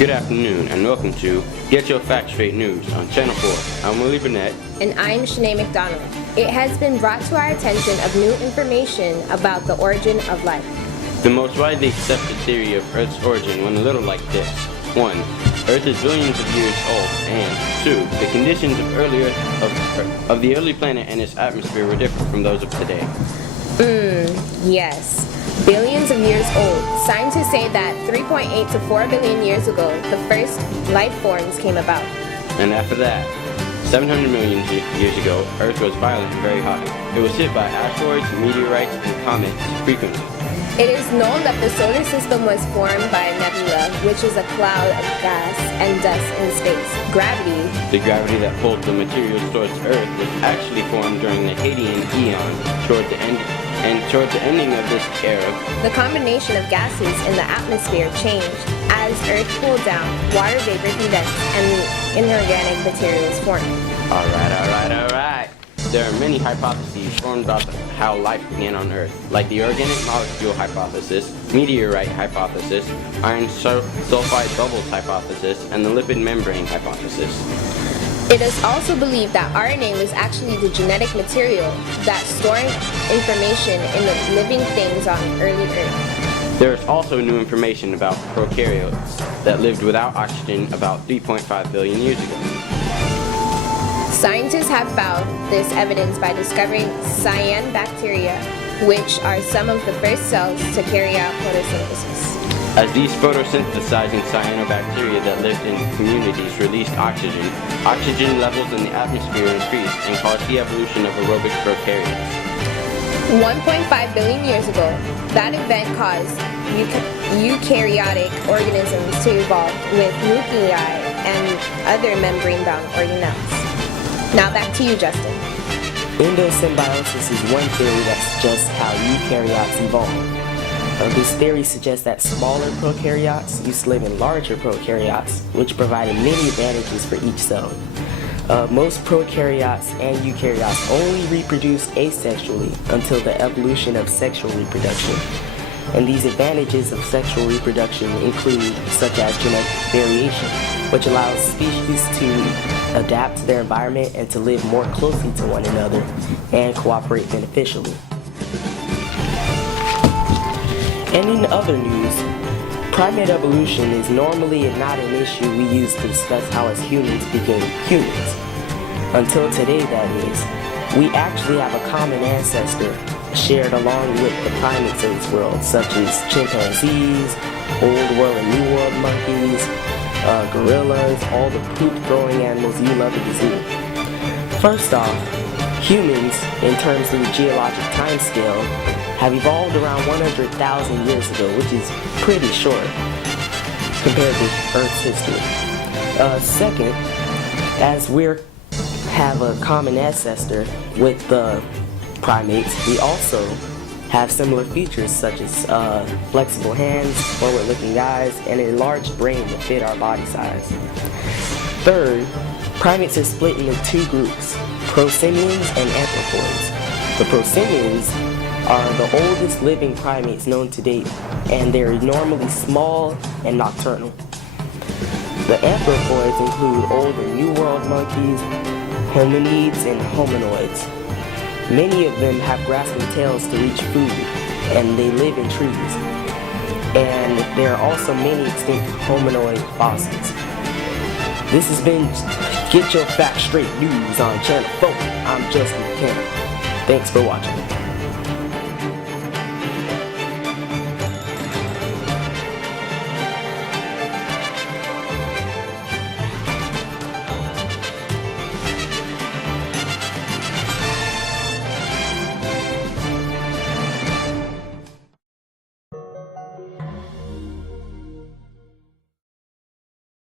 Good afternoon and welcome to Get Your Facts Straight News on Channel 4. I'm Willie Burnett. And I'm Shanae McDonald. It has been brought to our attention of new information about the origin of life. The most widely accepted theory of Earth's origin went a little like this. 1. Earth is billions of years old, and 2. The conditions of the early planet and its atmosphere were different from those of today. Yes. Billions of years old. Scientists say that 3.8 to 4 billion years ago, the first life forms came about. And after that, 700 million years ago, Earth was violent and very hot. It was hit by asteroids, meteorites, and comets frequently. It is known that the solar system was formed by a nebula, which is a cloud of gas and dust in space. Gravity, the gravity that pulled the materials towards Earth, was actually formed during the Hadean Eon. Toward the ending of this era, the combination of gases in the atmosphere changed. As Earth cooled down, water vapor condensed, and inorganic materials formed. Alright. There are many hypotheses formed about how life began on Earth, like the organic molecule hypothesis, meteorite hypothesis, iron sulfide bubbles hypothesis, and the lipid membrane hypothesis. It is also believed that RNA was actually the genetic material that stored information in the living things on early Earth. There is also new information about prokaryotes that lived without oxygen about 3.5 billion years ago. Scientists have found this evidence by discovering cyanobacteria, which are some of the first cells to carry out photosynthesis. As these photosynthesizing cyanobacteria that lived in communities released oxygen, oxygen levels in the atmosphere increased and caused the evolution of aerobic prokaryotes. 1.5 billion years ago, that event caused eukaryotic organisms to evolve with nuclei and other membrane-bound organelles. Now back to you, Justin. Endosymbiosis is one theory that suggests how eukaryotes evolved. This theory suggests that smaller prokaryotes used to live in larger prokaryotes, which provided many advantages for each cell. Most prokaryotes and eukaryotes only reproduced asexually until the evolution of sexual reproduction. And these advantages of sexual reproduction include such as genetic variation, which allows species to adapt to their environment and to live more closely to one another and cooperate beneficially. And in other news, primate evolution is normally not an issue we use to discuss how as humans became humans. Until today, that is. We actually have a common ancestor shared along with the primates of this world, such as chimpanzees, old world and new world monkeys, gorillas, all the poop-throwing animals you love at the zoo. First off, humans, in terms of the geologic time scale, have evolved around 100,000 years ago, which is pretty short compared to Earth's history. Second, as we have a common ancestor with the primates, we also have similar features such as flexible hands, forward-looking eyes, and an enlarged brain to fit our body size. Third, primates are split into two groups, prosimians and anthropoids. The prosimians are the oldest living primates known to date, and they're normally small and nocturnal. The anthropoids include old and new world monkeys, hominids, and hominoids. Many of them have grasping tails to reach food, and they live in trees. And there are also many extinct hominoid fossils. This has been Get Your Facts Straight News on Channel 4. I'm Justin McKenna. Thanks for watching.